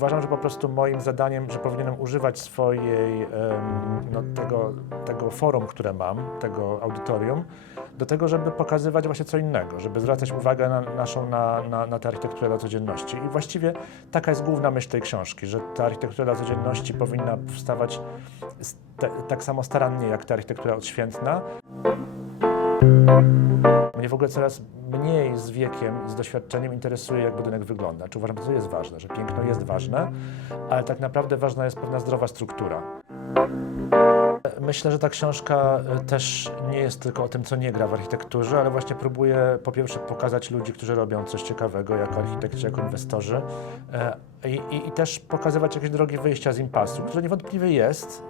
uważam, że po prostu moim zadaniem, że powinienem używać swojej, no, tego, tego forum, które mam, tego audytorium, do tego, żeby pokazywać właśnie co innego, żeby zwracać uwagę na, naszą na, na, na tę architekturę dla codzienności. I właściwie taka jest główna myśl tej książki, że ta architektura dla codzienności powinna powstawać tak samo starannie jak ta architektura odświętna. Mnie w ogóle coraz mniej z wiekiem i z doświadczeniem interesuje, jak budynek wygląda. Czy uważam, że to jest ważne, że piękno jest ważne, ale tak naprawdę ważna jest pewna zdrowa struktura. Myślę, że ta książka e, też nie jest tylko o tym, co nie gra w architekturze, ale właśnie próbuje po pierwsze pokazać ludzi, którzy robią coś ciekawego jako architekci, jako inwestorzy e, i, i, i też pokazywać jakieś drogi wyjścia z impasu, które niewątpliwie jest.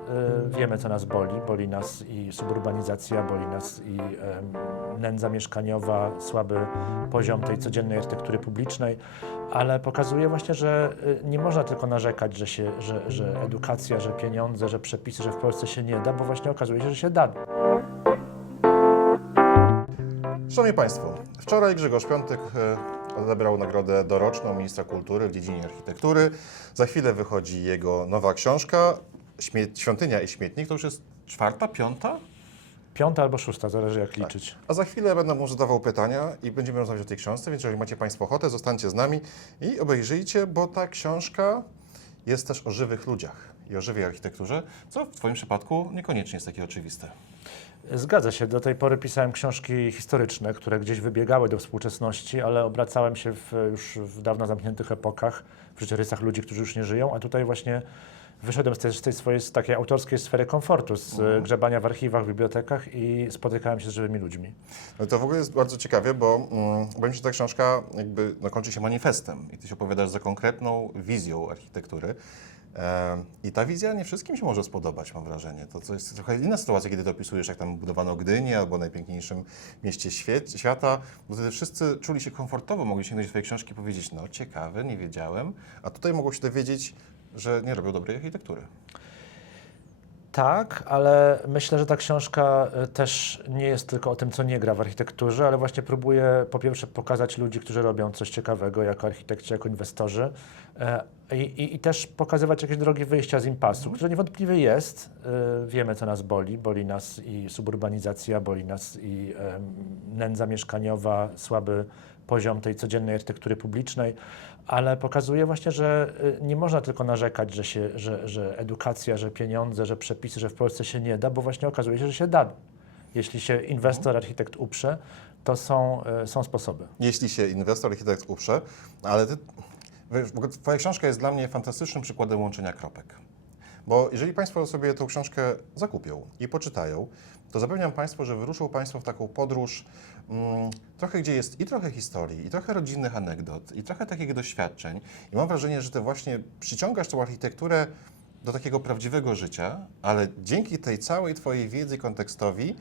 E, Wiemy, co nas boli. Boli nas i suburbanizacja, boli nas i em, nędza mieszkaniowa, słaby poziom tej codziennej architektury publicznej, ale pokazuje właśnie, że y, nie można tylko narzekać, że, się, że, że edukacja, że pieniądze, że przepisy, że w Polsce się nie da, bo właśnie okazuje się, że się da. Szanowni Państwo, wczoraj Grzegorz Piątek e, odebrał nagrodę doroczną Ministra Kultury w dziedzinie architektury. Za chwilę wychodzi jego nowa książka Śmie Świątynia i Śmietnik. To już jest czwarta, piąta? Piąta albo szósta, zależy jak liczyć. A za chwilę będę mu zadawał pytania i będziemy rozmawiać o tej książce, więc jeżeli macie Państwo ochotę, zostańcie z nami i obejrzyjcie, bo ta książka jest też o żywych ludziach i o żywej architekturze, co w Twoim przypadku niekoniecznie jest takie oczywiste. Zgadza się. Do tej pory pisałem książki historyczne, które gdzieś wybiegały do współczesności, ale obracałem się w, już w dawno zamkniętych epokach, w życiorysach ludzi, którzy już nie żyją, a tutaj właśnie wyszedłem z tej, z tej swojej z takiej autorskiej sfery komfortu, z Mhm. grzebania w archiwach, w bibliotekach i spotykałem się z żywymi ludźmi. No to w ogóle jest bardzo ciekawie, bo mm, powiem Ci, że ta książka jakby no, kończy się manifestem i Ty się opowiadasz za konkretną wizją architektury. E, I ta wizja nie wszystkim się może spodobać, mam wrażenie. To, to jest trochę inna sytuacja, kiedy to opisujesz, jak tam budowano Gdynię albo najpiękniejszym mieście świata, bo wtedy wszyscy czuli się komfortowo, mogli sięgnąć do Twojej książki i powiedzieć, no ciekawe, nie wiedziałem, a tutaj mogą się dowiedzieć, że nie robią dobrej architektury. Tak, ale myślę, że ta książka y, też nie jest tylko o tym, co nie gra w architekturze, ale właśnie próbuje po pierwsze pokazać ludzi, którzy robią coś ciekawego jako architekci, jako inwestorzy e, i, i, i też pokazywać jakieś drogi wyjścia z impasu, które niewątpliwie jest. E, Wiemy, co nas boli. Boli nas i suburbanizacja, boli nas i nędza mieszkaniowa, słaby poziom tej codziennej architektury publicznej, ale pokazuje właśnie, że y, nie można tylko narzekać, że, się, że, że edukacja, że pieniądze, że przepisy, że w Polsce się nie da, bo właśnie okazuje się, że się da. Jeśli się inwestor, architekt uprze, to są, y, są sposoby. jeśli się inwestor, architekt uprze, ale ty, twoja książka jest dla mnie fantastycznym przykładem łączenia kropek. Bo jeżeli Państwo sobie tą książkę zakupią i poczytają, to zapewniam Państwu, że wyruszą Państwo w taką podróż, mm, trochę gdzie jest i trochę historii, i trochę rodzinnych anegdot, i trochę takich doświadczeń. I mam wrażenie, że Ty właśnie przyciągasz tą architekturę do takiego prawdziwego życia, ale dzięki tej całej Twojej wiedzy i kontekstowi,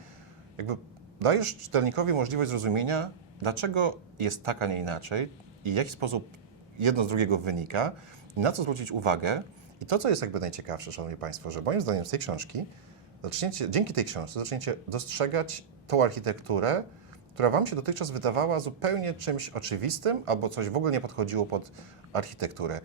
jakby dajesz czytelnikowi możliwość zrozumienia, dlaczego jest tak, a nie inaczej i w jaki sposób jedno z drugiego wynika, i na co zwrócić uwagę. I to, co jest jakby najciekawsze, Szanowni Państwo, że moim zdaniem z tej książki, zaczniecie, dzięki tej książce zaczniecie dostrzegać tą architekturę, która Wam się dotychczas wydawała zupełnie czymś oczywistym, albo coś w ogóle nie podchodziło pod architekturę.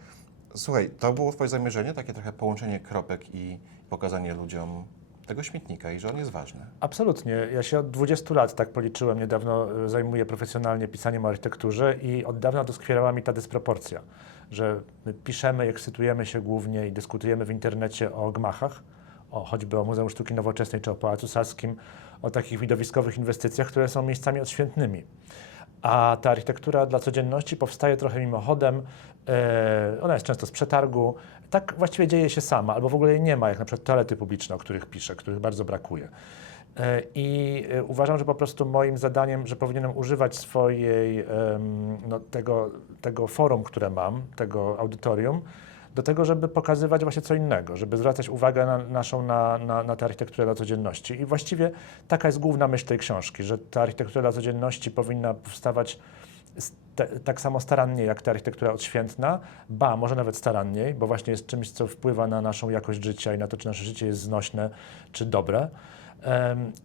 Słuchaj, to było Twoje zamierzenie, takie trochę połączenie kropek i pokazanie ludziom tego śmietnika i że on jest ważny. Absolutnie. Ja się od 20 lat, tak policzyłem, niedawno y, zajmuję profesjonalnie pisaniem o architekturze i od dawna doskwierała mi ta dysproporcja, że my piszemy, ekscytujemy się głównie i dyskutujemy w internecie o gmachach, o, choćby o Muzeum Sztuki Nowoczesnej czy o Pałacu Saskim, o takich widowiskowych inwestycjach, które są miejscami odświętnymi. A ta architektura dla codzienności powstaje trochę mimochodem, e, ona jest często z przetargu, tak właściwie dzieje się sama, albo w ogóle jej nie ma, jak na przykład toalety publiczne, o których piszę, których bardzo brakuje. E, I e, uważam, że po prostu moim zadaniem, że powinienem używać swojej, no, tego, tego forum, które mam, tego audytorium, do tego, żeby pokazywać właśnie co innego, żeby zwracać uwagę na, naszą na, na, na tę architekturę dla codzienności. I właściwie taka jest główna myśl tej książki, że ta architektura dla codzienności powinna powstawać te, tak samo starannie jak ta architektura odświętna, ba, może nawet staranniej, bo właśnie jest czymś, co wpływa na naszą jakość życia i na to, czy nasze życie jest znośne, czy dobre.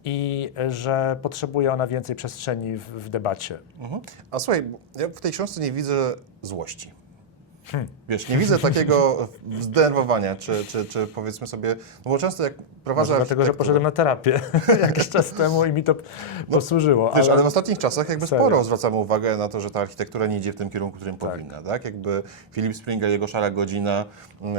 I że potrzebuje ona więcej przestrzeni w, w debacie. Mhm. A słuchaj, ja w tej książce nie widzę złości. Wiesz, nie widzę takiego zdenerwowania, czy, czy, czy powiedzmy sobie, no bo często jak prowadzę Może dlatego, że poszedłem na terapię jakiś czas temu i mi to posłużyło. Wiesz, ale w ostatnich czasach jakby Serio. sporo zwracamy uwagę na to, że ta architektura nie idzie w tym kierunku, w którym Tak. powinna, tak? Jakby Philip Springer, jego szara godzina,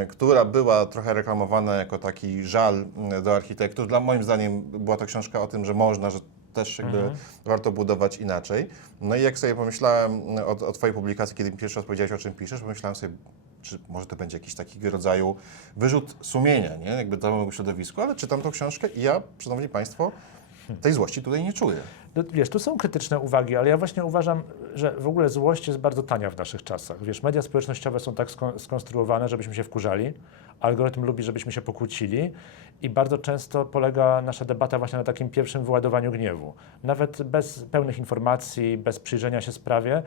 która była trochę reklamowana jako taki żal do architektów. Dla moim zdaniem była to książka o tym, że można, że też jakby Mhm. warto budować inaczej. No i jak sobie pomyślałem m, o, o twojej publikacji, kiedy mi pierwszy raz powiedziałeś, o czym piszesz, pomyślałem sobie, czy może to będzie jakiś taki rodzaju wyrzut sumienia, nie? Jakby całemu środowisku, ale czytam tą książkę i ja, szanowni państwo, tej złości tutaj nie czuję. No, wiesz, tu są krytyczne uwagi, ale ja właśnie uważam, że w ogóle złość jest bardzo tania w naszych czasach. Wiesz, media społecznościowe są tak sko- skonstruowane, żebyśmy się wkurzali. Algorytm lubi, żebyśmy się pokłócili i bardzo często polega nasza debata właśnie na takim pierwszym wyładowaniu gniewu. Nawet bez pełnych informacji, bez przyjrzenia się sprawie,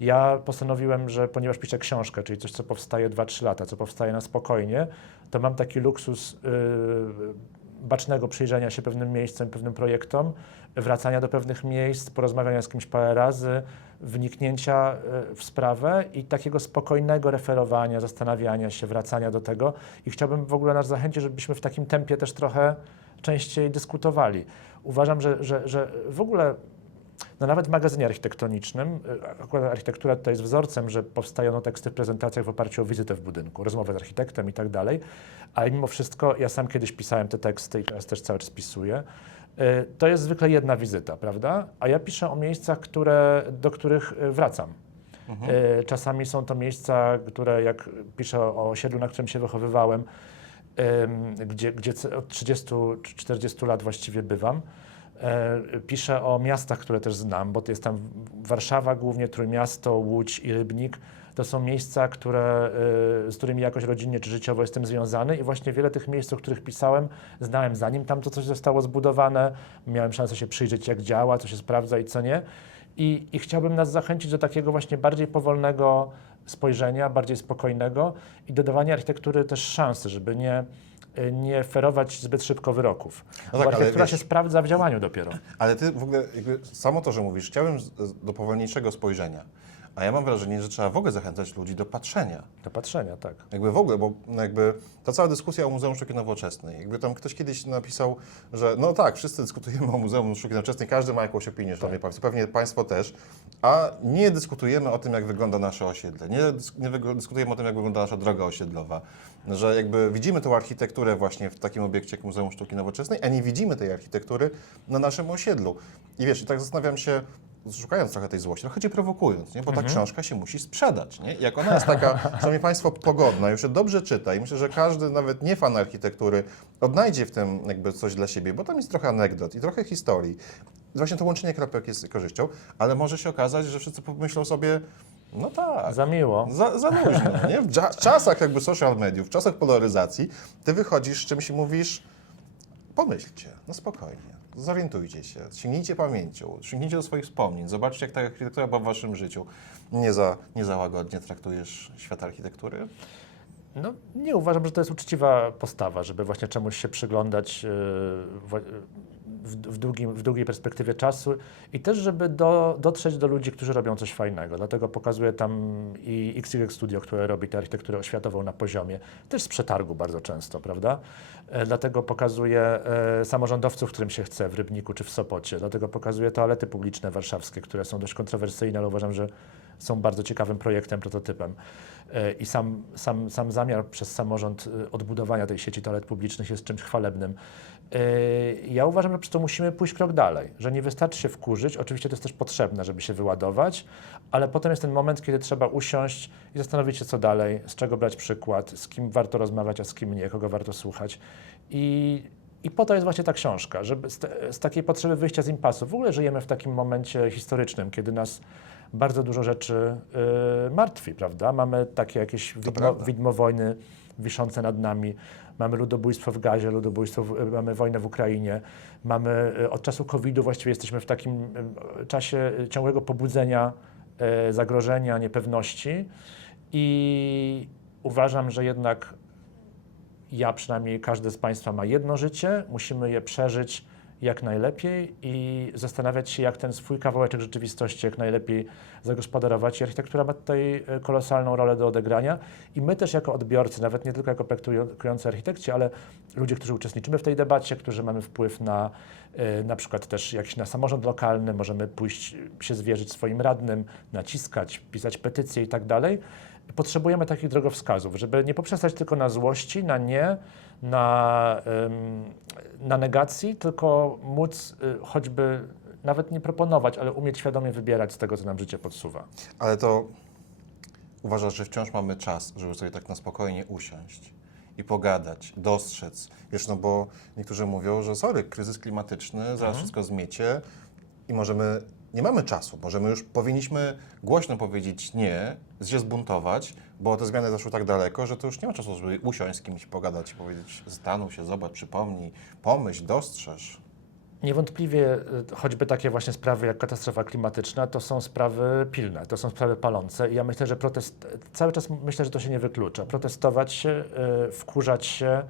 ja postanowiłem, że ponieważ piszę książkę, czyli coś, co powstaje 2-3 lata, co powstaje na spokojnie, to mam taki luksus yy, bacznego przyjrzenia się pewnym miejscom, pewnym projektom, wracania do pewnych miejsc, porozmawiania z kimś parę razy, wniknięcia e, w sprawę i takiego spokojnego referowania, zastanawiania się, wracania do tego. I chciałbym w ogóle nas zachęcić, żebyśmy w takim tempie też trochę częściej dyskutowali. Uważam, że, że, że w ogóle no nawet w magazynie architektonicznym, y, akurat architektura tutaj jest wzorcem, że powstają teksty w prezentacjach w oparciu o wizytę w budynku, rozmowę z architektem i tak dalej, ale mimo wszystko ja sam kiedyś pisałem te teksty i teraz też cały czas pisuję. Y, To jest zwykle jedna wizyta, prawda? A ja piszę o miejscach, które, do których y, wracam. Y, Czasami są to miejsca, które jak piszę o osiedlu, na którym się wychowywałem, gdzie, gdzie od 30 czy 40 lat właściwie bywam. E, Piszę o miastach, które też znam, bo to jest tam Warszawa głównie, Trójmiasto, Łódź i Rybnik. To są miejsca, które, y, z którymi jakoś rodzinnie czy życiowo jestem związany i właśnie wiele tych miejsc, o których pisałem, znałem zanim tam to coś zostało zbudowane. Miałem szansę się przyjrzeć, jak działa, co się sprawdza i co nie. I, I chciałbym nas zachęcić do takiego właśnie bardziej powolnego spojrzenia, bardziej spokojnego i dodawania architektury też szansy, żeby nie, nie ferować zbyt szybko wyroków. No tak, ale architektura wiesz- się sprawdza w działaniu dopiero. Ale ty w ogóle, jakby samo to, że mówisz, chciałem do powolniejszego spojrzenia, a ja mam wrażenie, że trzeba w ogóle zachęcać ludzi do patrzenia. Do patrzenia, tak. Jakby w ogóle, bo jakby ta cała dyskusja o Muzeum Sztuki Nowoczesnej, jakby tam ktoś kiedyś napisał, że no tak, wszyscy dyskutujemy o Muzeum Sztuki Nowoczesnej, każdy ma jakąś opinię, szanowni państwo, pewnie państwo też, a nie dyskutujemy o tym, jak wygląda nasze osiedle, nie, dysk- nie dyskutujemy o tym, jak wygląda nasza droga osiedlowa, że jakby widzimy tą architekturę właśnie w takim obiekcie jak Muzeum Sztuki Nowoczesnej, a nie widzimy tej architektury na naszym osiedlu. I wiesz, i tak zastanawiam się, szukając trochę tej złości, trochę cię prowokując, nie? bo ta książka się musi sprzedać. Nie? Jak ona jest taka, szanowni państwo, pogodna, już się dobrze czyta i myślę, że każdy, nawet nie fan architektury, odnajdzie w tym jakby coś dla siebie, bo tam jest trochę anegdot i trochę historii. I Właśnie to łączenie kropek jest korzyścią, ale może się okazać, że wszyscy pomyślą sobie, no tak, Za miło. za, za luźno, nie? W dża- czasach jakby social mediów, w czasach polaryzacji, ty wychodzisz z czymś i mówisz, pomyślcie, no spokojnie, zorientujcie się, sięgnijcie pamięcią, sięgnijcie do swoich wspomnień, zobaczcie, jak ta architektura była w waszym życiu. Nie za, nie za łagodnie traktujesz świat architektury? No, nie uważam, że to jest uczciwa postawa, żeby właśnie czemuś się przyglądać yy, w, długim, w długiej perspektywie czasu i też, żeby do, dotrzeć do ludzi, którzy robią coś fajnego. Dlatego pokazuję tam i XY Studio, które robi tę architekturę oświatową na poziomie, też z przetargu bardzo często, prawda? E, Dlatego pokazuję e, samorządowców, którym się chce w Rybniku czy w Sopocie. Dlatego pokazuję toalety publiczne warszawskie, które są dość kontrowersyjne, ale uważam, że są bardzo ciekawym projektem, prototypem. E, I sam, sam, sam zamiar przez samorząd e, odbudowania tej sieci toalet publicznych jest czymś chwalebnym. E, Ja uważam, że po prostu musimy pójść krok dalej, że nie wystarczy się wkurzyć. Oczywiście to jest też potrzebne, żeby się wyładować, ale potem jest ten moment, kiedy trzeba usiąść i zastanowić się, co dalej, z czego brać przykład, z kim warto rozmawiać, a z kim nie, kogo warto słuchać. I, i po to jest właśnie ta książka, żeby z, te, z takiej potrzeby wyjścia z impasu. W ogóle żyjemy w takim momencie historycznym, kiedy nas bardzo dużo rzeczy y, martwi, prawda? Mamy takie jakieś widmo, widmo wojny wiszące nad nami, mamy ludobójstwo w gazie, ludobójstwo, w, y, mamy wojnę w Ukrainie, mamy y, od czasu COVID-u właściwie jesteśmy w takim y, czasie ciągłego pobudzenia, zagrożenia, niepewności. I uważam, że jednak ja przynajmniej, każdy z Państwa ma jedno życie, musimy je przeżyć jak najlepiej i zastanawiać się, jak ten swój kawałeczek rzeczywistości jak najlepiej zagospodarować. I architektura ma tutaj e, kolosalną rolę do odegrania. I my też jako odbiorcy, nawet nie tylko jako projektujący architekci, ale ludzie, którzy uczestniczymy w tej debacie, którzy mamy wpływ na e, na przykład też jakiś na samorząd lokalny, możemy pójść się zwierzyć swoim radnym, naciskać, pisać petycje i tak dalej. Potrzebujemy takich drogowskazów, żeby nie poprzestać tylko na złości, na nie, na, na negacji, tylko móc y, choćby nawet nie proponować, ale umieć świadomie wybierać z tego, co nam życie podsuwa. Ale to uważasz, że wciąż mamy czas, żeby sobie tak na spokojnie usiąść i pogadać, dostrzec. Wiesz, no bo niektórzy mówią, że sorry, kryzys klimatyczny, zaraz wszystko zmiecie i możemy, nie mamy czasu, możemy już, powinniśmy głośno powiedzieć nie, się zbuntować, bo te zmiany zaszły tak daleko, że to już nie ma czasu, żeby usiąść z kimś, pogadać i powiedzieć zastanów się, zobacz, przypomnij, pomyśl, dostrzeż. Niewątpliwie y, choćby takie właśnie sprawy jak katastrofa klimatyczna to są sprawy pilne, to są sprawy palące i ja myślę, że protest, cały czas myślę, że to się nie wyklucza. Protestować się, y, wkurzać się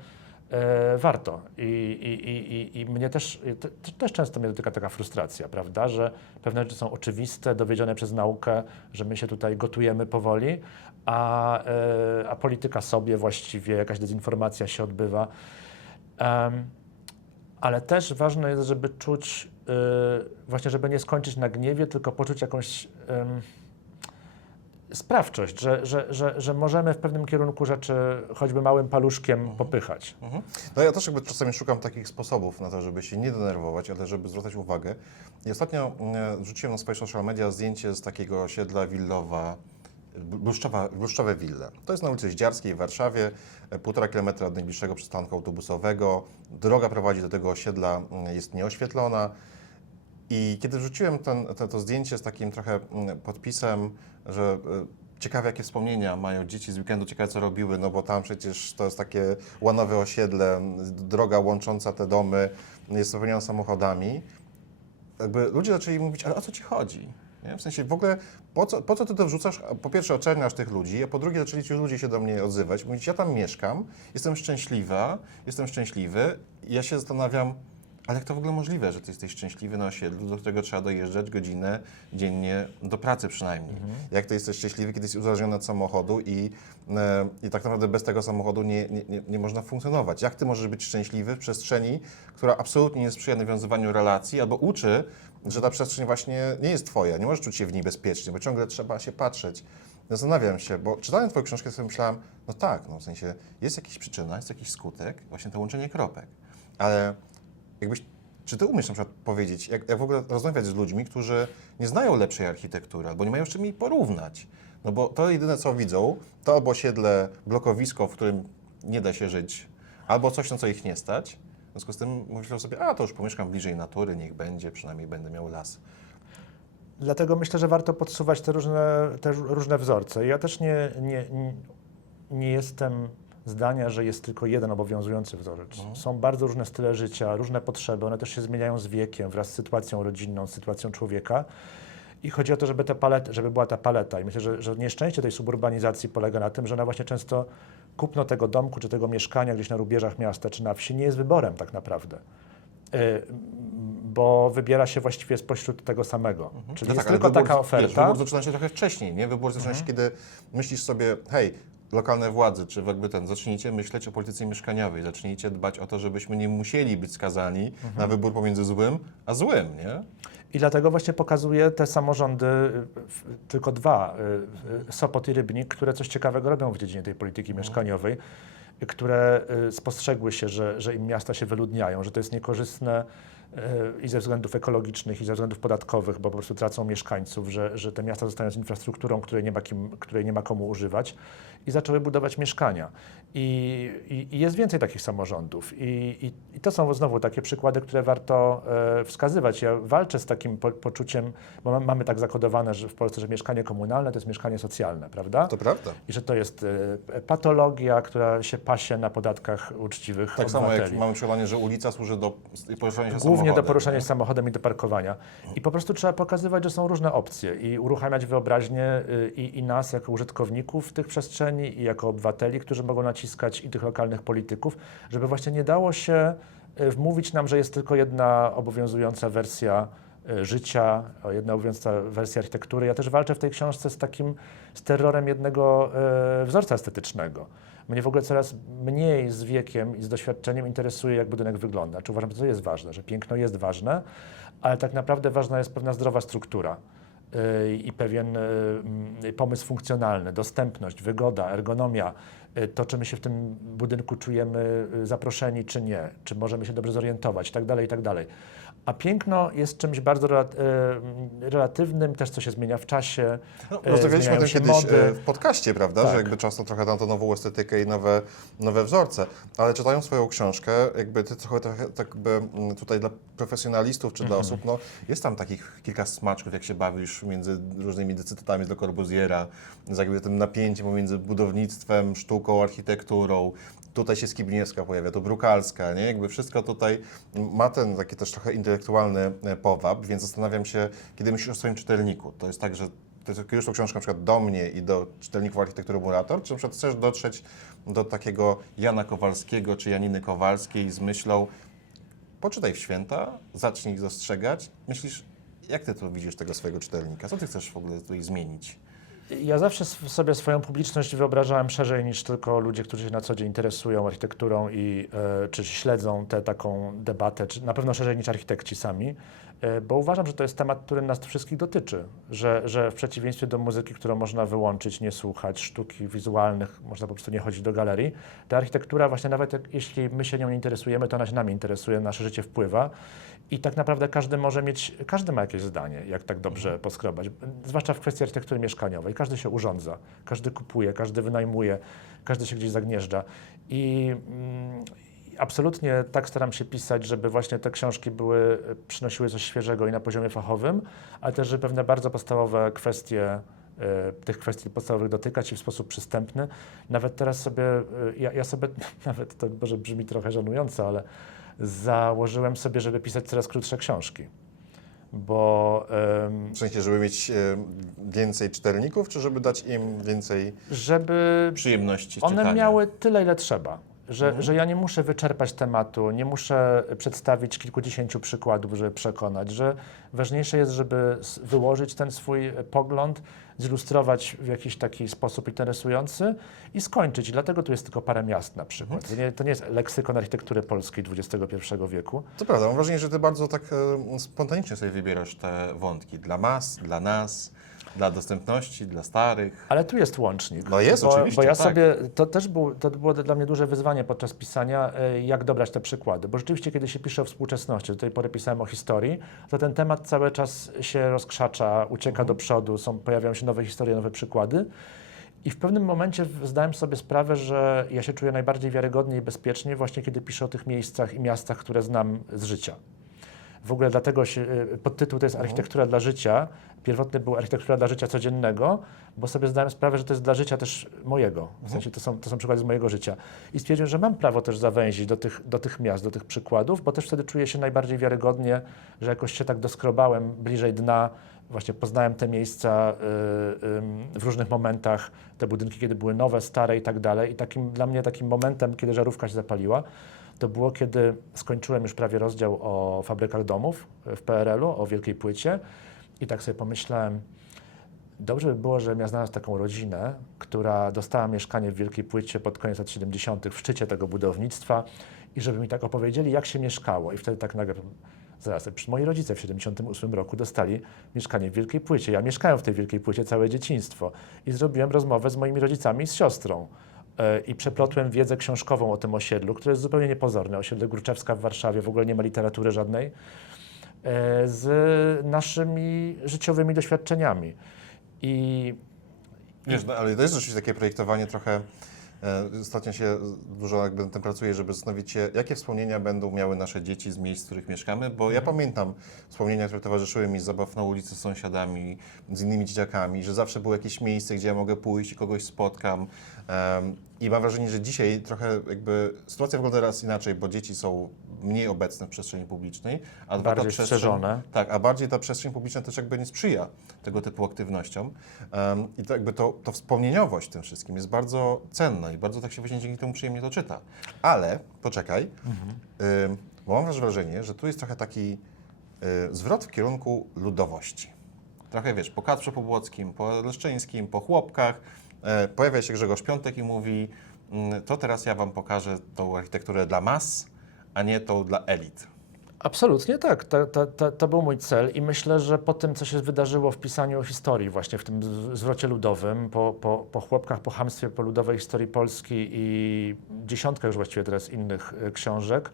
warto I, i, i, i, mnie też, te, te- też często mnie dotyka taka frustracja, prawda, że pewne rzeczy są oczywiste, dowiedzione przez naukę, że my się tutaj gotujemy powoli, a, y, a polityka sobie właściwie, jakaś dezinformacja się odbywa. Em, ale też ważne jest, żeby czuć, y, właśnie, żeby nie skończyć na gniewie, tylko poczuć jakąś sprawczość, że, że, że, że możemy w pewnym kierunku rzeczy choćby małym paluszkiem popychać. Mhm. No ja też jakby czasami szukam takich sposobów na to, żeby się nie denerwować, ale żeby zwracać uwagę. I ostatnio e, wrzuciłem na swoje social media zdjęcie z takiego osiedla Willowa, Bluszczowa, Bluszczowe Wille. To jest na ulicy Ździarskiej w Warszawie, e, półtora kilometra od najbliższego przystanku autobusowego. Droga prowadzi do tego osiedla, mm, jest nieoświetlona. I kiedy wrzuciłem ten, te, to zdjęcie z takim trochę mm, podpisem, że e, ciekawe jakie wspomnienia mają dzieci z weekendu, ciekawe co robiły, no bo tam przecież to jest takie łanowe osiedle, droga łącząca te domy jest wypełniona samochodami. Jakby ludzie zaczęli mówić, ale o co ci chodzi? Nie? W sensie w ogóle po co, po co ty to wrzucasz? Po pierwsze oczerniasz tych ludzi, a po drugie zaczęli ci ludzie się do mnie odzywać, mówić, ja tam mieszkam, jestem szczęśliwa, jestem szczęśliwy ja się zastanawiam, ale jak to w ogóle możliwe, że ty jesteś szczęśliwy na osiedlu, do którego trzeba dojeżdżać godzinę dziennie do pracy przynajmniej? Jak ty jesteś szczęśliwy, kiedy jesteś uzależniony od samochodu i, e, i tak naprawdę bez tego samochodu nie, nie, nie, nie można funkcjonować? Jak ty możesz być szczęśliwy w przestrzeni, która absolutnie nie sprzyja nawiązywaniu relacji albo uczy, że ta przestrzeń właśnie nie jest twoja, nie możesz czuć się w niej bezpiecznie, bo ciągle trzeba się patrzeć. Zastanawiam się, bo czytając twoją książkę sobie myślałem, no tak, no w sensie jest jakaś przyczyna, jest jakiś skutek, właśnie to łączenie kropek. Ale jakbyś, czy ty umiesz na przykład powiedzieć, jak, jak w ogóle rozmawiać z ludźmi, którzy nie znają lepszej architektury, albo nie mają z czym jej porównać? No bo to jedyne, co widzą, to albo osiedle, blokowisko, w którym nie da się żyć, albo coś, na co ich nie stać. W związku z tym myślą sobie, a to już pomieszkam bliżej natury, niech będzie, przynajmniej będę miał las. Dlatego myślę, że warto podsuwać te różne, te różne wzorce. Ja też nie, nie- nie jestem zdania, że jest tylko jeden obowiązujący wzorzec. Są bardzo różne style życia, różne potrzeby, one też się zmieniają z wiekiem, wraz z sytuacją rodzinną, z sytuacją człowieka. I chodzi o to, żeby, ta palet, żeby była ta paleta. I myślę, że, że nieszczęście tej suburbanizacji polega na tym, że ona właśnie często kupno tego domku czy tego mieszkania gdzieś na rubieżach miasta czy na wsi nie jest wyborem tak naprawdę. Y, bo wybiera się właściwie spośród tego samego. Czyli No jest tak, tylko wybór, taka Wiesz, oferta. Mhm. wybór zaczyna się trochę wcześniej, nie? Wybór zaczyna się, kiedy myślisz sobie, hej, lokalne władze, czy jakby ten, zacznijcie myśleć o polityce mieszkaniowej, zacznijcie dbać o to, żebyśmy nie musieli być skazani Mhm. na wybór pomiędzy złym a złym, nie? I dlatego właśnie pokazuje te samorządy, tylko dwa, y, y, Sopot i Rybnik, które coś ciekawego robią w dziedzinie tej polityki mieszkaniowej, y, które y, spostrzegły się, że, że im miasta się wyludniają, że to jest niekorzystne i ze względów ekologicznych, i ze względów podatkowych, bo po prostu tracą mieszkańców, że, że te miasta zostają z infrastrukturą, której nie ma, kim, której nie ma komu używać i zaczęły budować mieszkania. I, i, i jest więcej takich samorządów. I, i, to są znowu takie przykłady, które warto e, wskazywać. Ja walczę z takim po, poczuciem, bo ma- mamy tak zakodowane że w Polsce, że mieszkanie komunalne to jest mieszkanie socjalne, prawda? To prawda. I że to jest e, patologia, która się pasie na podatkach uczciwych Tak samo obywateli. jak mamy przekonanie, że ulica służy do poruszania się Głównie do poruszania się samochodem i do parkowania. I po prostu trzeba pokazywać, że są różne opcje i uruchamiać wyobraźnię y, i, i nas jako użytkowników tych przestrzeni i jako obywateli, którzy mogą naciskać i tych lokalnych polityków, żeby właśnie nie dało się y, wmówić nam, że jest tylko jedna obowiązująca wersja y, życia, jedna obowiązująca wersja architektury. Ja też walczę w tej książce z takim, z terrorem jednego y, wzorca estetycznego. Mnie w ogóle coraz mniej z wiekiem i z doświadczeniem interesuje, jak budynek wygląda. Czy uważam, że to jest ważne, że piękno jest ważne, ale tak naprawdę ważna jest pewna zdrowa struktura i pewien y, mm, pomysł funkcjonalny, dostępność, wygoda, ergonomia, y, to, czy my się w tym budynku czujemy y, zaproszeni, czy nie, czy możemy się dobrze zorientować, i tak A piękno jest czymś bardzo y, relatywnym, też co się zmienia w czasie. No, y, rozmawialiśmy o tym kiedyś mody. e, w podcaście, prawda, Tak. że jakby często trochę na to nową estetykę i nowe, nowe wzorce, ale czytając swoją książkę, jakby ty trochę, tak jakby mm, tutaj dla profesjonalistów czy Mhm. dla osób, no jest tam takich kilka smaczków, jak się bawisz między różnymi cytatami z Le Corbusiera, z jakby tym napięciem pomiędzy budownictwem, sztuką, architekturą, Tutaj się Skibniewska pojawia, tu Brukalska, nie? Jakby wszystko tutaj ma ten taki też trochę intelektualny e, powab, więc zastanawiam się, kiedy myślisz o swoim czytelniku. To jest tak, że ty kierujesz tą książkę na przykład do mnie i do czytelników architektury Murator, czy na przykład chcesz dotrzeć do takiego Jana Kowalskiego czy Janiny Kowalskiej z myślą poczytaj w święta, zacznij ich dostrzegać. Myślisz, jak ty to widzisz tego swojego czytelnika? Co ty chcesz w ogóle tutaj zmienić? Ja zawsze sobie swoją publiczność wyobrażałem szerzej niż tylko ludzie, którzy się na co dzień interesują architekturą i e, czy śledzą tę taką debatę, czy na pewno szerzej niż architekci sami, e, bo uważam, że to jest temat, który nas wszystkich dotyczy, że, że w przeciwieństwie do muzyki, którą można wyłączyć, nie słuchać, sztuki wizualnych, można po prostu nie chodzić do galerii, ta architektura właśnie nawet jak, jeśli my się nią nie interesujemy, to ona się nami interesuje, nasze życie wpływa i tak naprawdę każdy może mieć, każdy ma jakieś zdanie, jak tak dobrze poskrobać, zwłaszcza w kwestii architektury mieszkaniowej. Każdy się urządza, każdy kupuje, każdy wynajmuje, każdy się gdzieś zagnieżdża. I mm, absolutnie tak staram się pisać, żeby właśnie te książki były, przynosiły coś świeżego i na poziomie fachowym, ale też, żeby pewne bardzo podstawowe kwestie e, tych kwestii podstawowych dotykać i w sposób przystępny. Nawet teraz sobie, e, ja, ja sobie, nawet to może brzmi trochę żenująco, ale założyłem sobie, żeby pisać coraz krótsze książki. Bo em, W sensie, żeby mieć e, więcej czytelników, czy żeby dać im więcej żeby przyjemności one czytania? miały tyle, ile trzeba. Że, że ja nie muszę wyczerpać tematu, nie muszę przedstawić kilkudziesięciu przykładów, żeby przekonać, że ważniejsze jest, żeby wyłożyć ten swój pogląd, zilustrować w jakiś taki sposób interesujący i skończyć. Dlatego tu jest tylko parę miast na przykład. To, nie, to nie jest leksykon architektury polskiej XXI wieku. To prawda, mam wrażenie, że ty bardzo tak spontanicznie sobie wybierasz te wątki. Dla mas, dla nas, dla dostępności, dla starych. Ale tu jest łącznik. No jest, bo, oczywiście, Bo ja tak. sobie, to też był, to było dla mnie duże wyzwanie podczas pisania, e, jak dobrać te przykłady. Bo rzeczywiście, kiedy się pisze o współczesności, do tej pory pisałem o historii, to ten temat cały czas się rozkrzacza, ucieka Mhm. do przodu, są, pojawiają się nowe historie, nowe przykłady. I w pewnym momencie zdałem sobie sprawę, że ja się czuję najbardziej wiarygodnie i bezpiecznie właśnie, kiedy piszę o tych miejscach i miastach, które znam z życia. W ogóle dlatego się, y, podtytuł to jest Architektura dla życia. Pierwotny był Architektura dla życia codziennego, bo sobie zdałem sprawę, że to jest dla życia też mojego. W sensie to są, to są przykłady z mojego życia. I stwierdziłem, że mam prawo też zawęzić do tych, do tych miast, do tych przykładów, bo też wtedy czuję się najbardziej wiarygodnie, że jakoś się tak doskrobałem bliżej dna, właśnie poznałem te miejsca y, w różnych momentach, te budynki, kiedy były nowe, stare i tak dalej. I takim dla mnie takim momentem, kiedy żarówka się zapaliła, to było, kiedy skończyłem już prawie rozdział o fabrykach domów w PRL-u, o wielkiej płycie i tak sobie pomyślałem, dobrze by było, żebym ja znalazł taką rodzinę, która dostała mieszkanie w wielkiej płycie pod koniec lat 70. w szczycie tego budownictwa i żeby mi tak opowiedzieli, jak się mieszkało. I wtedy tak nagle, zaraz, moi rodzice w 78 roku dostali mieszkanie w wielkiej płycie. Ja mieszkałem w tej wielkiej płycie całe dzieciństwo i zrobiłem rozmowę z moimi rodzicami i z siostrą. I przeplotłem wiedzę książkową o tym osiedlu, które jest zupełnie niepozorne. Osiedle Górczewska w Warszawie, w ogóle nie ma literatury żadnej, e, z naszymi życiowymi doświadczeniami. I Wiesz, no, ale to jest rzeczywiście takie projektowanie trochę. E, Ostatnio się dużo jakby nad tym pracuje, żeby zastanowić się, jakie wspomnienia będą miały nasze dzieci z miejsc, w których mieszkamy, bo ja pamiętam wspomnienia, które towarzyszyły mi z zabaw na ulicy z sąsiadami, z innymi dzieciakami, że zawsze było jakieś miejsce, gdzie ja mogę pójść i kogoś spotkam. I mam wrażenie, że dzisiaj trochę jakby sytuacja wygląda teraz inaczej, bo dzieci są mniej obecne w przestrzeni publicznej, a Bardziej strzeżone. tak, a bardziej ta przestrzeń publiczna też jakby nie sprzyja tego typu aktywnościom. Em, I to jakby to, to wspomnieniowość tym wszystkim jest bardzo cenna i bardzo tak się właśnie dzięki temu przyjemnie to czyta. Ale, poczekaj, ym, Bo mam też wrażenie, że tu jest trochę taki y, zwrot w kierunku ludowości. Trochę wiesz, po Katrze Pobłockim, po Leszczyńskim, po Chłopkach e, pojawia się Grzegorz Piątek i mówi mm, to teraz ja wam pokażę tą architekturę dla mas, a nie tą dla elit. Absolutnie tak. To, to, to, to był mój cel i myślę, że po tym, co się wydarzyło w pisaniu historii, właśnie w tym zwrocie ludowym, po, po, po chłopkach, po hamstwie, po ludowej historii Polski i dziesiątka już właściwie teraz innych e, książek,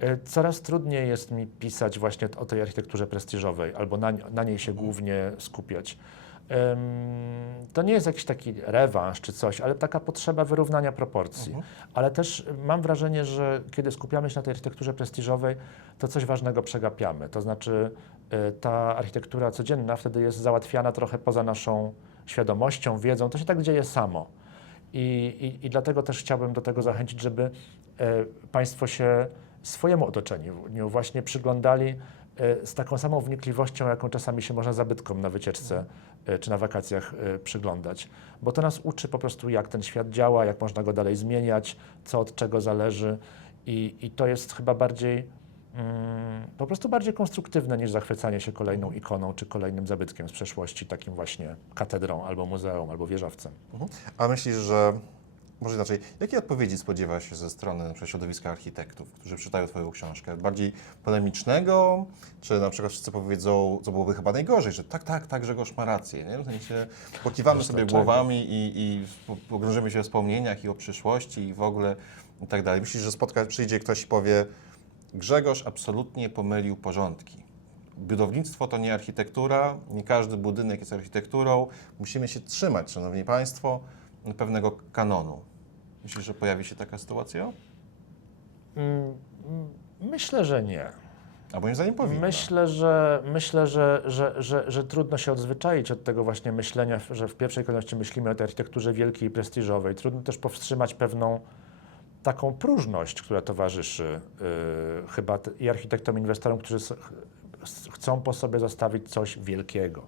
e, coraz trudniej jest mi pisać właśnie o tej architekturze prestiżowej albo na, na niej się głównie skupiać. To nie jest jakiś taki rewanż czy coś, ale taka potrzeba wyrównania proporcji. Ale też mam wrażenie, że kiedy skupiamy się na tej architekturze prestiżowej, to coś ważnego przegapiamy. To znaczy y, ta architektura codzienna wtedy jest załatwiana trochę poza naszą świadomością, wiedzą. To się tak dzieje samo. I, i, i dlatego też chciałbym do tego zachęcić, żeby e, Państwo się swojemu otoczeniu właśnie przyglądali e, z taką samą wnikliwością, jaką czasami się można zabytkom na wycieczce e, czy na wakacjach e, przyglądać. Bo to nas uczy po prostu, jak ten świat działa, jak można go dalej zmieniać, co od czego zależy. I, i to jest chyba bardziej, mm, po prostu bardziej konstruktywne niż zachwycanie się kolejną ikoną czy kolejnym zabytkiem z przeszłości, takim właśnie katedrą albo muzeum, albo wieżowcem. Mhm. A myślisz, że może inaczej, jakiej odpowiedzi spodziewa się ze strony na przykład środowiska architektów, którzy czytają Twoją książkę? Bardziej polemicznego, czy na przykład wszyscy powiedzą, co byłoby chyba najgorzej, że tak, tak, tak, Grzegorz ma rację, nie? W sensie pokiwamy sobie dlaczego? głowami i, i po- pogrążymy się w wspomnieniach i o przyszłości i w ogóle i tak dalej. Myślisz, że spotka, przyjdzie ktoś i powie, Grzegorz absolutnie pomylił porządki. Budownictwo to nie architektura, nie każdy budynek jest architekturą. Musimy się trzymać, Szanowni Państwo, pewnego kanonu. Myślisz, że pojawi się taka sytuacja? Mm, mm, Myślę, że nie. A moim zdaniem powinna. Myślę, że, myślę że, że, że, że trudno się odzwyczaić od tego właśnie myślenia, że w pierwszej kolejności myślimy o tej architekturze wielkiej i prestiżowej. Trudno też powstrzymać pewną taką próżność, która towarzyszy yy, chyba i architektom, i inwestorom, którzy chcą po sobie zostawić coś wielkiego,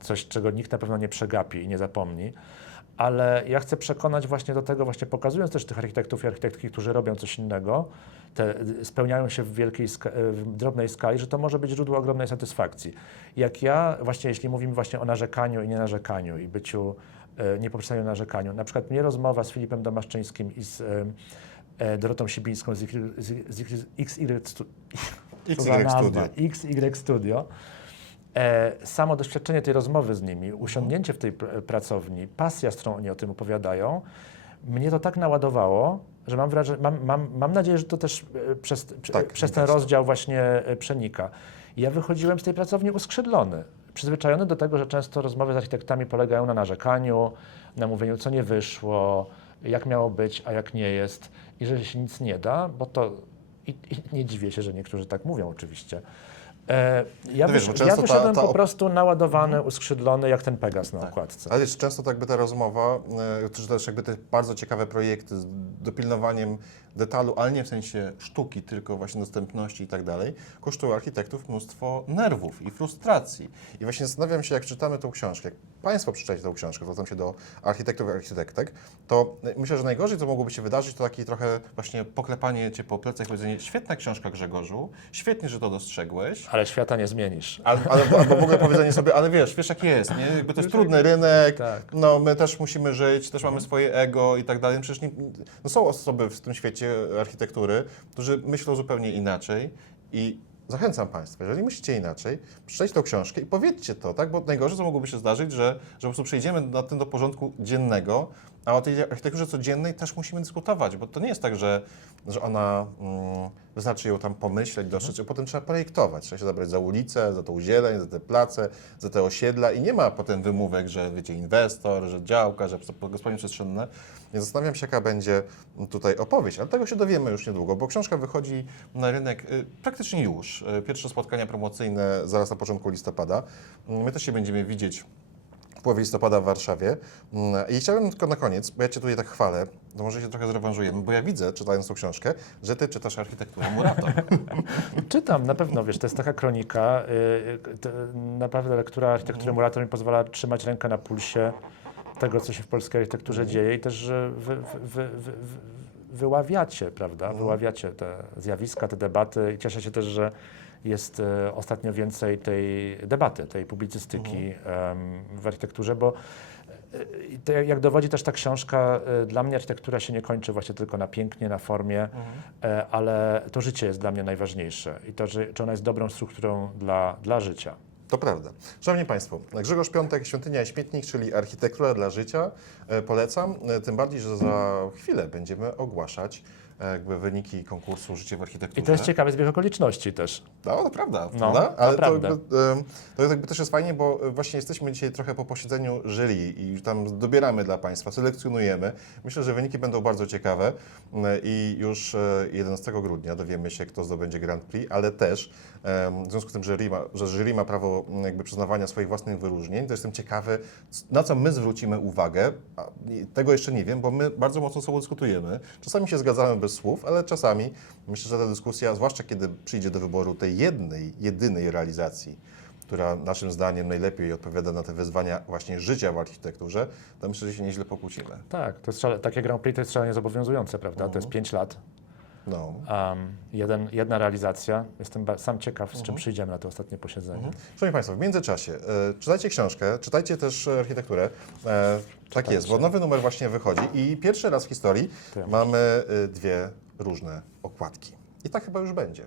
coś, czego nikt na pewno nie przegapi i nie zapomni. Ale ja chcę przekonać właśnie do tego, właśnie pokazując też tych architektów i architektki, którzy robią coś innego, te, spełniają się w wielkiej, ska- w drobnej skali, że to może być źródło ogromnej satysfakcji. Jak ja, właśnie jeśli mówimy właśnie o narzekaniu i nie narzekaniu i byciu, e, niepoprzestaniu narzekaniu, na przykład mnie rozmowa z Filipem Domaszczyńskim i z e, Dorotą Sibińską z, X- z, z XY XY. Studio. XY Studio. E, samo doświadczenie tej rozmowy z nimi, usiądnięcie w tej pr- pracowni, pasja, z którą oni o tym opowiadają, mnie to tak naładowało, że mam, wrażenie, mam, mam, mam nadzieję, że to też e, przez, prze- Tak, przez ten rozdział właśnie e, przenika. I ja wychodziłem z tej pracowni uskrzydlony, przyzwyczajony do tego, że często rozmowy z architektami polegają na narzekaniu, na mówieniu, co nie wyszło, jak miało być, a jak nie jest, i że się nic nie da, bo to. I, i nie dziwię się, że niektórzy tak mówią, oczywiście. E, ja, No wiesz, wysz, ja ta- wyszedłem ta po op- prostu naładowany, uskrzydlony, jak ten Pegas na Tak. okładce. Ale jest często tak jakby ta rozmowa, e, czy też jakby te bardzo ciekawe projekty z dopilnowaniem detalu, ale nie w sensie sztuki, tylko właśnie dostępności i tak dalej, kosztują architektów mnóstwo nerwów i frustracji. I właśnie zastanawiam się, jak czytamy tą książkę, Państwo przeczytacie tą książkę, zwracam się do architektów i architektek, to myślę, że najgorzej, co mogłoby się wydarzyć, to takie trochę właśnie poklepanie Cię po plecach i powiedzenie, świetna książka Grzegorzu, świetnie, że to dostrzegłeś, Ale świata nie zmienisz. Al, albo, albo w ogóle powiedzenie sobie, ale wiesz, wiesz jak jest, nie? Jakby to jest trudny rynek, Tak. no my też musimy żyć, też mamy swoje ego i tak dalej. Przecież nie, no są osoby w tym świecie architektury, którzy myślą zupełnie inaczej i zachęcam Państwa, jeżeli myślicie inaczej, przeczytajcie tą książkę i powiedzcie to, tak? Bo najgorsze, co mogłoby się zdarzyć, że, że po prostu przejdziemy na tym do porządku dziennego, a o tej architekturze codziennej też musimy dyskutować, bo to nie jest tak, że, że ona, mm, wystarczy ją tam pomyśleć, dostrzec, a potem trzeba projektować. Trzeba się zabrać za ulicę, za tą zieleń, za te place, za te osiedla i nie ma potem wymówek, że wiecie, inwestor, że działka, że gospodarstwo przestrzenne. Więc zastanawiam się, jaka będzie tutaj opowieść, ale tego się dowiemy już niedługo, bo książka wychodzi na rynek y, praktycznie już. Y, Pierwsze spotkania promocyjne zaraz na początku listopada. My też się będziemy widzieć połowie listopada w Warszawie. Mm, I chciałbym tylko na koniec, bo ja Cię tutaj tak chwalę, to może się trochę zrewanżujemy, bo ja widzę, czytając tą książkę, że Ty czytasz architekturę Murata. Czytam, na pewno, wiesz, to jest taka kronika. y, Naprawdę lektura architektury Murata mi pozwala trzymać rękę na pulsie tego, co się w polskiej architekturze dzieje i też że wy, wy, wy, wy, wyławiacie, prawda? Mhm. Wyławiacie te zjawiska, te debaty i cieszę się też, że jest e, ostatnio więcej tej debaty, tej publicystyki Mhm. w architekturze, bo e, jak- dowodzi też ta książka, e, dla mnie architektura się nie kończy właśnie tylko na pięknie, na formie, Mhm. ale to życie jest dla mnie najważniejsze i to, że, czy ona jest dobrą strukturą dla, dla życia. To prawda. Szanowni Państwo, Grzegorz Piątek, Świątynia i Śmietnik, czyli architektura dla życia. E, Polecam, e, tym bardziej, że za chwilę będziemy ogłaszać e, jakby wyniki konkursu Życie w architekturze. I to jest ciekawy zbieg okoliczności też. No, to prawda, No, prawda? Ale to, jakby, to jakby też jest fajnie, bo właśnie jesteśmy dzisiaj trochę po posiedzeniu jury i tam dobieramy dla Państwa, selekcjonujemy. Myślę, że wyniki będą bardzo ciekawe i już e, 11 grudnia dowiemy się, kto zdobędzie Grand Prix, ale też w związku z tym, że jury ma, że jury ma prawo jakby przyznawania swoich własnych wyróżnień, to jestem ciekawy, na co my zwrócimy uwagę. Tego jeszcze nie wiem, bo my bardzo mocno sobą dyskutujemy. Czasami się zgadzamy bez słów, ale czasami myślę, że ta dyskusja, zwłaszcza kiedy przyjdzie do wyboru tej jednej, jedynej realizacji, która naszym zdaniem najlepiej odpowiada na te wyzwania właśnie życia w architekturze, to myślę, że się nieźle pokłócimy. Tak, to jest szale, takie Grand Prix to jest szalenie zobowiązujące, prawda? To jest 5 lat, No. um, jeden, jedna realizacja. Jestem sam ciekaw, z czym przyjdziemy na to ostatnie posiedzenie. Szanowni Państwo, w międzyczasie e, czytajcie książkę, czytajcie też architekturę. E, tak jest, bo nowy numer właśnie wychodzi i pierwszy raz w historii mamy e, dwie różne okładki. I tak chyba już będzie.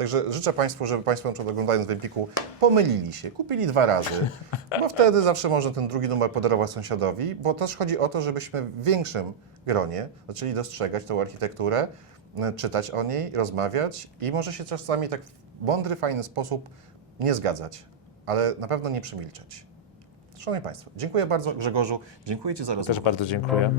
Także życzę Państwu, żeby Państwo na oglądając w Empiku pomylili się, kupili dwa razy, bo wtedy zawsze można ten drugi numer podarować sąsiadowi, bo też chodzi o to, żebyśmy w większym gronie zaczęli dostrzegać tą architekturę, czytać o niej, rozmawiać i może się czasami tak w mądry, fajny sposób nie zgadzać, ale na pewno nie przemilczeć. Szanowni Państwo, dziękuję bardzo Grzegorzu, dziękuję Ci za rozmowę. Też bardzo dziękuję.